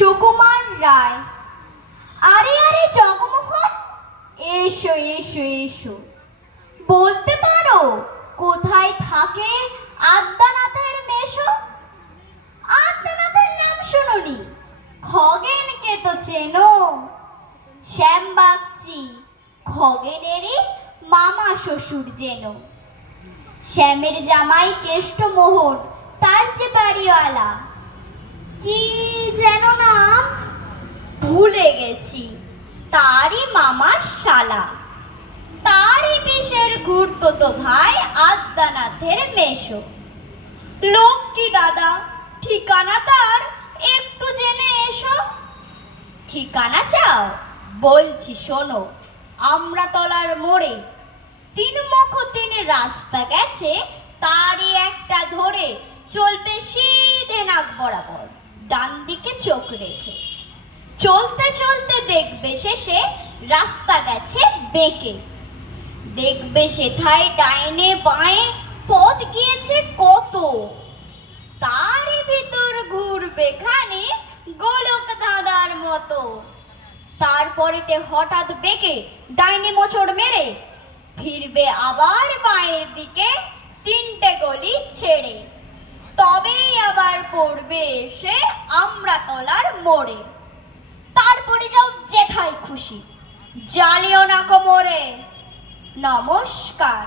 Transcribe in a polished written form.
সুকুমার রায়। আরে আরে জগমোহন, এসো এসো এসো। বলতে পারো কোথায় থাকে আদ্যানাথের মেশো? আদ্যানাথের নাম শুনোনি? খগেনকে তো চেনো। শ্যামবাগচি খগেনেরই মামা শ্বশুর যেন। শ্যামের জামাই কেষ্টমোহন, তার যে বাড়িওয়ালা, কি যেন নাম ভুলে গেছি, তারই মামার শালা। তারই বিষের ঘুরতো ভাই আদ্যানাথের মেশো। লক্ষ্মী দাদা, ঠিকানা তার একটু জেনে এসো। ঠিকানা চাও? বলছি শোনো। আমরাতলার মোড়ে 3 রাস্তা গেছে, তারই একটা ধরে চলবে সিধে নাক বরাবর, ডান দিকে চোখ রেখে। চলতে চলতে দেখবে শেষে রাস্তা গেছে বেঁকে। দেখবে সেথায় ডাইনে বাঁয়ে পথ গিয়েছে কত। তারই ভিতর ঘুরবে খানি গোলক ধাঁধার মতো। তারপরেতে হঠাৎ বেঁকে ডাইনে মোচড় মেরে ফিরবে আবার বাঁয়ের দিকে 3টে গলি ছেড়ে। তবেই আবার পড়বে এসে আমরাতলার মোড়ে। তারপরে যাও যেথায় খুশি, জ্বালিও না কোমরে। নমস্কার।